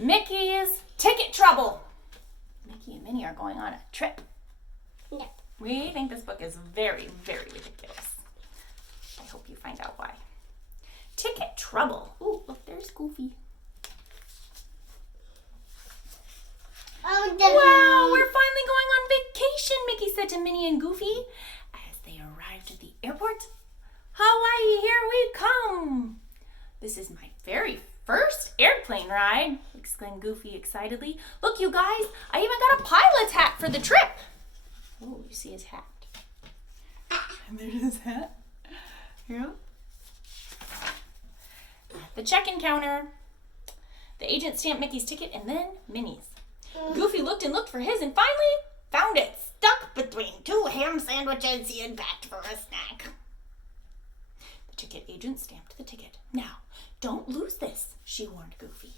Mickey's Ticket Trouble. Mickey and Minnie are going on a trip. No. We think this book is very, very ridiculous. I hope you find out why. Ticket Trouble. Ooh, look, there's Goofy. Oh, Wow, we're finally going on vacation, Mickey said to Minnie and Goofy as they arrived at the airport. Hawaii, here we come. This is my very first airplane ride, exclaimed Goofy excitedly. Look, you guys, I even got a pilot's hat for the trip. Oh, you see his hat. And there's his hat. Yeah. At the check-in counter, the agent stamped Mickey's ticket and then Minnie's. Goofy looked and looked for his and finally found it stuck between two ham sandwiches he had packed for a snack. The ticket agent stamped the ticket. Now, don't lose this, she warned Goofy.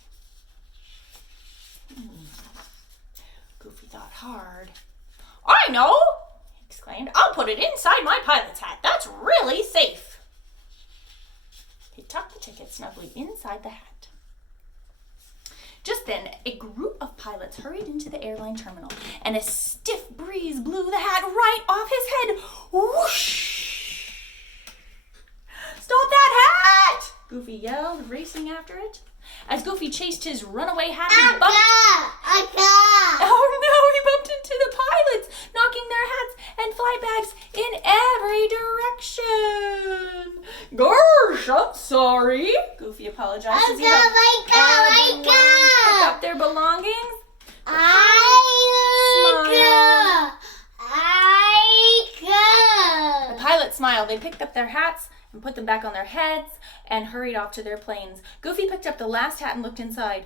Goofy thought hard. I know, he exclaimed. I'll put it inside my pilot's hat. That's really safe. He tucked the ticket snugly inside the hat. Just then, a group of pilots hurried into the airline terminal, and a stiff breeze blew the hat right off his head. Whoosh! Stop that hat! Goofy yelled, racing after it. As Goofy chased his runaway hat, he bumped... Oh no, he bumped into the pilots, knocking their hats and fly bags in every direction. Gosh, I'm sorry. Goofy apologized as he helped everyone pick up their belongings. The pilot smiled. They picked up their hats and put them back on their heads and hurried off to their planes. Goofy picked up the last hat and looked inside.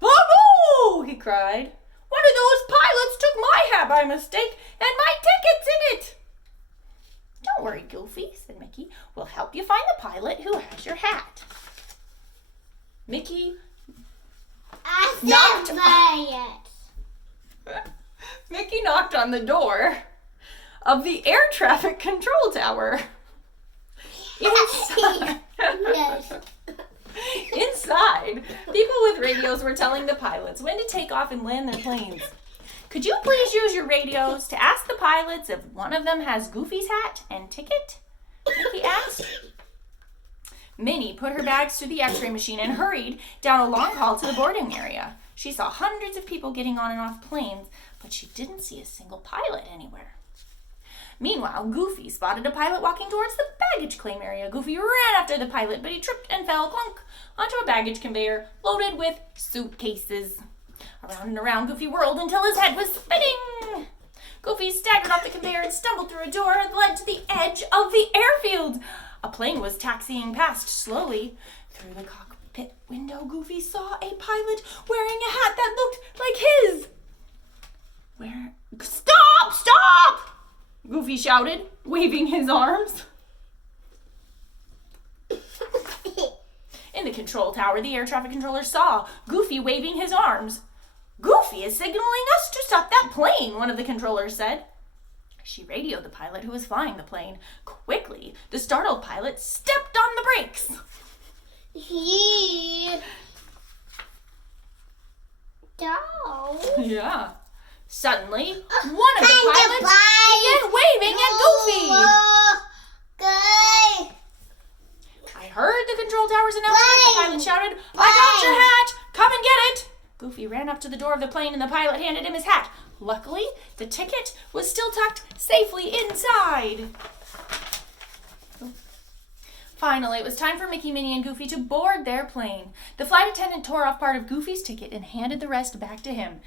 Oh, he cried. One of those pilots took my hat by mistake and my ticket's in it. Don't worry, Goofy, said Mickey. We'll help you find the pilot who has your hat. Mickey Mickey knocked on the door of the air traffic control tower. Inside, people with radios were telling the pilots when to take off and land their planes. Could you please use your radios to ask the pilots if one of them has Goofy's hat and ticket? Mickey asked. Minnie put her bags through the x-ray machine and hurried down a long hall to the boarding area. She saw hundreds of people getting on and off planes, but she didn't see a single pilot anywhere. Meanwhile, Goofy spotted a pilot walking towards the baggage claim area. Goofy ran after the pilot, but he tripped and fell clunk onto a baggage conveyor loaded with suitcases. Around and around Goofy whirled until his head was spinning. Goofy staggered off the conveyor and stumbled through a door that led to the edge of the airfield. A plane was taxiing past slowly. Through the cockpit window, Goofy saw a pilot wearing a hat that looked like his. Stop! Stop! Goofy shouted, waving his arms. In the control tower, the air traffic controller saw Goofy waving his arms. Goofy is signaling us to stop that plane, one of the controllers said. She radioed the pilot who was flying the plane. Quickly, the startled pilot stepped on the brakes. Yeah. Suddenly, one of the pilots began waving at Goofy. I heard the control tower's announcement. The pilot shouted, I got your hat! Come and get it! Goofy ran up to the door of the plane and the pilot handed him his hat. Luckily, the ticket was still tucked safely inside. Finally, it was time for Mickey, Minnie, and Goofy to board their plane. The flight attendant tore off part of Goofy's ticket and handed the rest back to him.